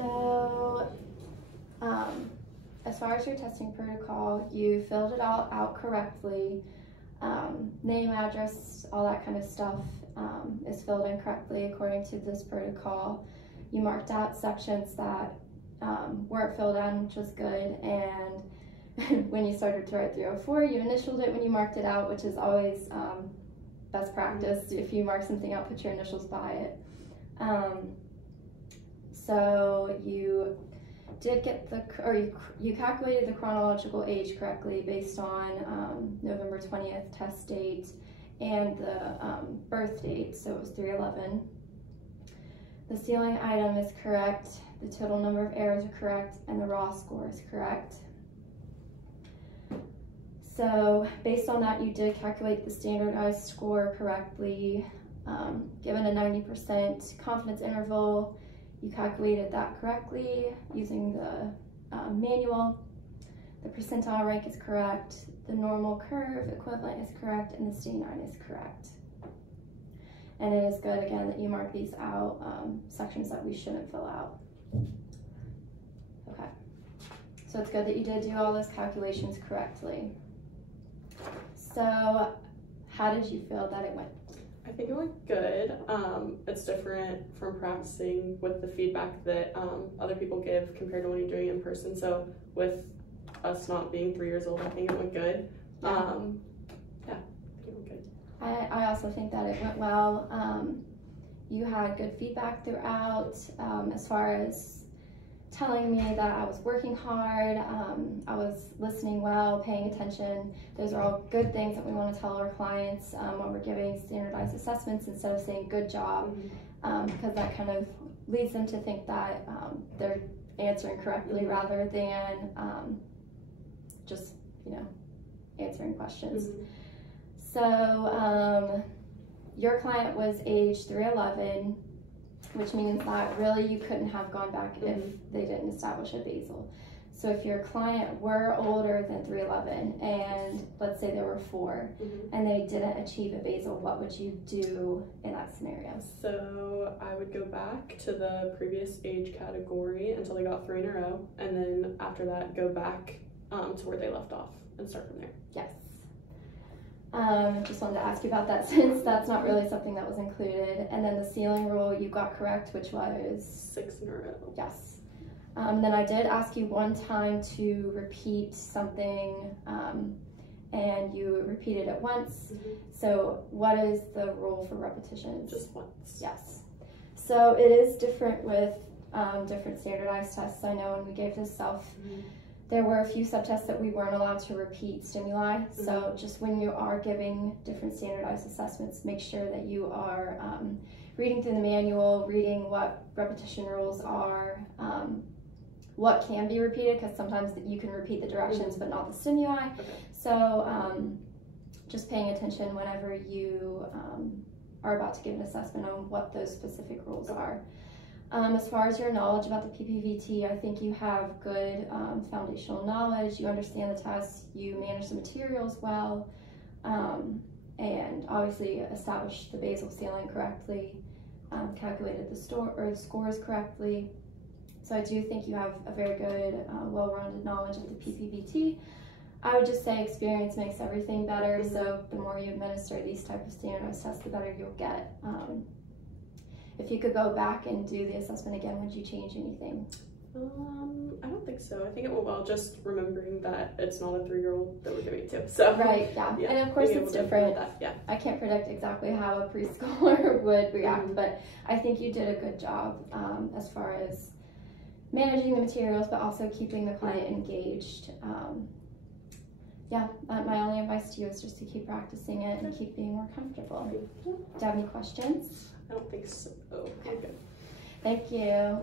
So, as far as your testing protocol, you filled it all out correctly. Name, address, all that kind of stuff is filled in correctly according to this protocol. You marked out sections that weren't filled in, which was good, and when you started to write 304, you initialed it when you marked it out, which is always best practice. If you mark something out, put your initials by it. So you did get you calculated the chronological age correctly based on November 20th test date and the birth date, so it was 3/11. The ceiling item is correct, the total number of errors are correct, and the raw score is correct. So based on that, you did calculate the standardized score correctly. Given a 90% confidence interval, you calculated that correctly using the manual. The percentile rank is correct, the normal curve equivalent is correct, and the C9 is correct. And it is good, again, that you mark these out, sections that we shouldn't fill out. Okay, so it's good that you did do all those calculations correctly. So how did you feel that it went? I think it went good. It's different from practicing with the feedback that other people give compared to when you're doing it in person. So with us not being 3 years old, I think it went good. Yeah, I think it went good. I also think that it went well. You had good feedback throughout as far as telling me that I was working hard, I was listening well, paying attention. Those are all good things that we want to tell our clients when we're giving standardized assessments instead of saying good job, because that kind of leads them to think that they're answering correctly rather than just, answering questions. So your client was age 311, which means that really you couldn't have gone back if they didn't establish a basal. So if your client were older than 311 and let's say there were 4 and they didn't achieve a basal, what would you do in that scenario? So I would go back to the previous age category until they got 3 in a row, and then after that go back to where they left off and start from there. Yes. Just wanted to ask you about that since that's not really something that was included. And then the ceiling rule you got correct, which was 6 in a row. Yes. Then I did ask you one time to repeat something and you repeated it once. So what is the rule for repetitions? Just once. Yes. So it is different with different standardized tests. I know when we gave this self, there were a few subtests that we weren't allowed to repeat stimuli. So just when you are giving different standardized assessments, make sure that you are reading through the manual, reading what repetition rules are, what can be repeated, because sometimes you can repeat the directions but not the stimuli. So just paying attention whenever you are about to give an assessment on what those specific rules are. As far as your knowledge about the PPVT, I think you have good foundational knowledge. You understand the test, you manage the materials well, and obviously established the basal ceiling correctly, calculated the scores correctly. So I do think you have a very good, well-rounded knowledge of the PPVT. I would just say experience makes everything better, so the more you administer these type of standardized tests, the better you'll get. If you could go back and do the assessment again, would you change anything? I don't think so. I think it went well, just remembering that it's not a 3-year-old that we're giving it to. So right, yeah. And of course it's different. Yeah. I can't predict exactly how a preschooler would react, but I think you did a good job as far as managing the materials, but also keeping the client engaged. Yeah, my only advice to you is just to keep practicing it and keep being more comfortable. Do you have any questions? I don't think so. Okay. Thank you.